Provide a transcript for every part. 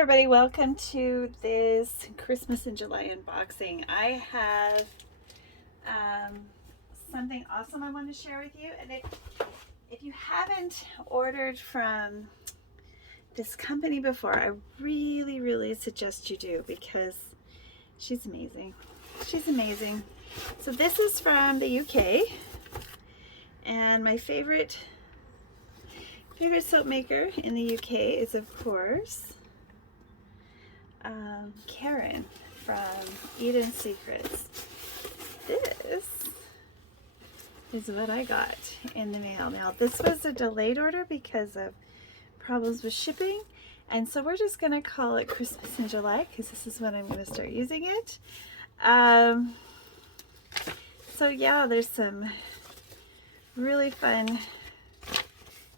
everybody, welcome to this Christmas in July unboxing. I have something awesome I want to share with you, and if you haven't ordered from this company before, I really suggest you do, because she's amazing. She's amazing. So this is from the UK, and my favorite soap maker in the UK is, of course, Karen from Eden Secrets. This is what I got in the mail. Now, this was a delayed order because of problems with shipping, and so we're just going to call it Christmas in July because this is when I'm going to start using it. So yeah, there's some really fun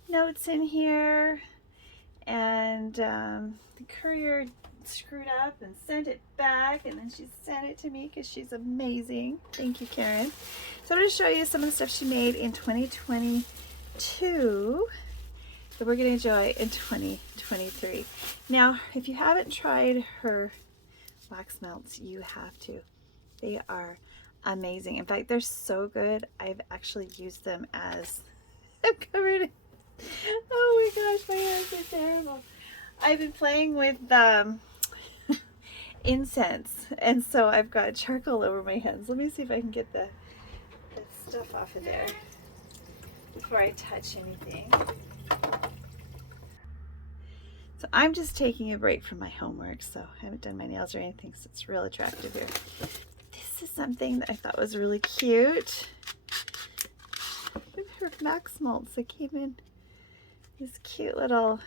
notes in here, and the courier screwed up and sent it back, and then she sent it to me because she's amazing. Thank you, Karen. So I'm going to show you some of the stuff she made in 2022 that we're going to enjoy in 2023. Now, if you haven't tried her wax melts, you have to. They are amazing. In fact, they're so good, I've actually used them as I'm covered in, oh my gosh, my hands are terrible. I've been playing with incense, and so I've got charcoal over my hands. Let me see if I can get the stuff off of there before I touch anything. So I'm just taking a break from my homework, so I haven't done my nails or anything, so it's real attractive here. This is something that I thought was really cute. With her wax melts that came in this cute little,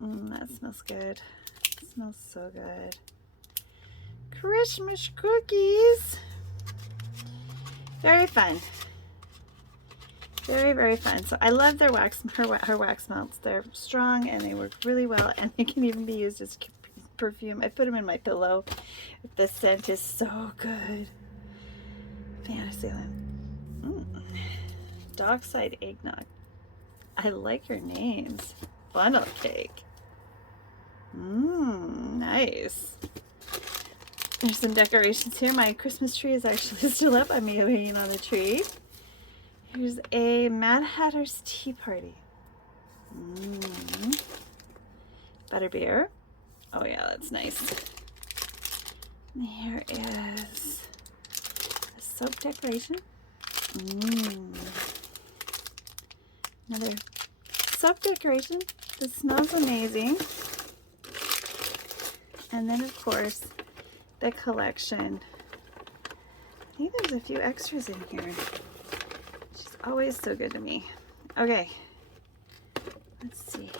that smells good. It smells so good. Christmas cookies. Very fun. Very fun. So I love their her wax melts. They're strong and they work really well, and they can even be used as perfume. I put them in my pillow. The scent is so good. Fantasyland. Dockside eggnog. I like your names. Funnel cake. Nice. There's some decorations here. My Christmas tree is actually still up. I'm hanging on the tree. Here's a Mad Hatter's Tea Party. Butterbeer. Oh yeah, that's nice. And here is a soap decoration. Another soap decoration. This smells amazing. And then, of course, the collection. I think there's a few extras in here. She's always so good to me. Okay, let's see.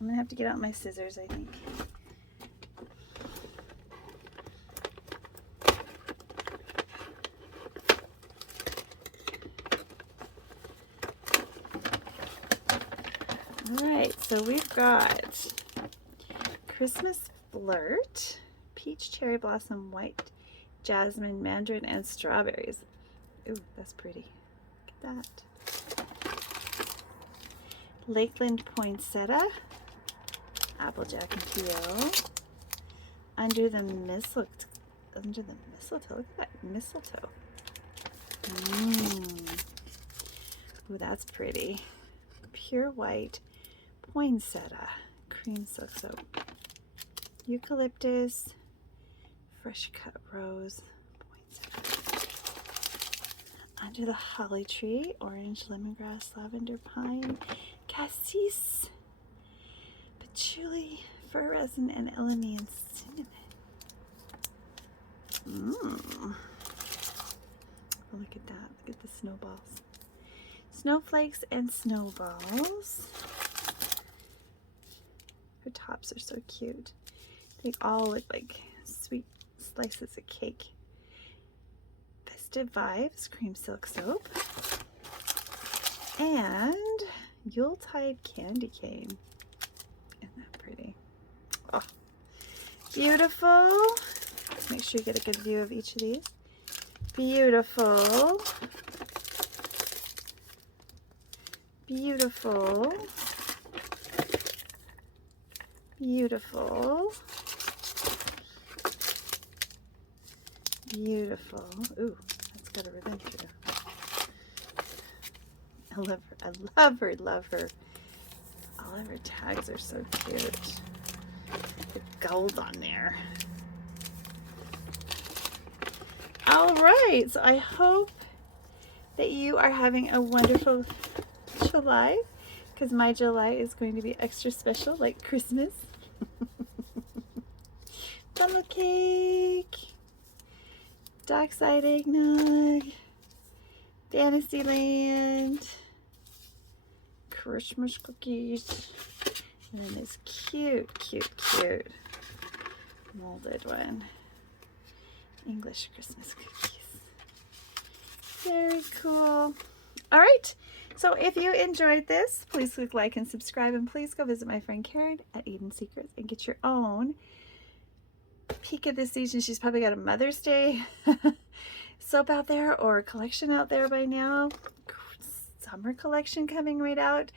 I'm gonna have to get out my scissors, I think. All right, so we've got Christmas Flirt, peach, cherry blossom, white jasmine, mandarin, and strawberries. Ooh, that's pretty. Look at that. Lakeland poinsettia, applejack and peel. Under the mistletoe. Look at that mistletoe. Ooh, that's pretty. Pure white poinsettia, cream silk soap. Eucalyptus, fresh cut rose, poinsettia. Under the holly tree, orange, lemongrass, lavender, pine, cassis, patchouli, fir resin, and elemi and cinnamon. Oh, look at that. Look at the snowballs. Snowflakes and snowballs. Her tops are so cute. They all look like sweet slices of cake. Festive Vibes cream silk soap. And Yuletide candy cane. Isn't that pretty? Oh, beautiful. Let's make sure you get a good view of each of these. Beautiful. Beautiful. Beautiful. Beautiful. Ooh, that's got a ribbon through. I love her. I love her. Love her. All of her tags are so cute. The gold on there. All right. So I hope that you are having a wonderful July, because my July is going to be extra special, like Christmas. Funnel cake. Dockside eggnog. Fantasyland. Christmas cookies. And then this cute, cute, cute molded one. English Christmas cookies. Very cool. All right. So if you enjoyed this, please click like and subscribe, and please go visit my friend Karen at Eden Secrets and get your own peek of this season. She's probably got a Mother's Day soap out there, or a collection out there by now. Summer collection coming right out.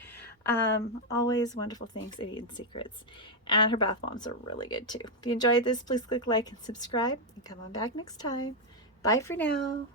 Always wonderful things at Eden Secrets. And her bath bombs are really good too. If you enjoyed this, please click like and subscribe, and come on back next time. Bye for now.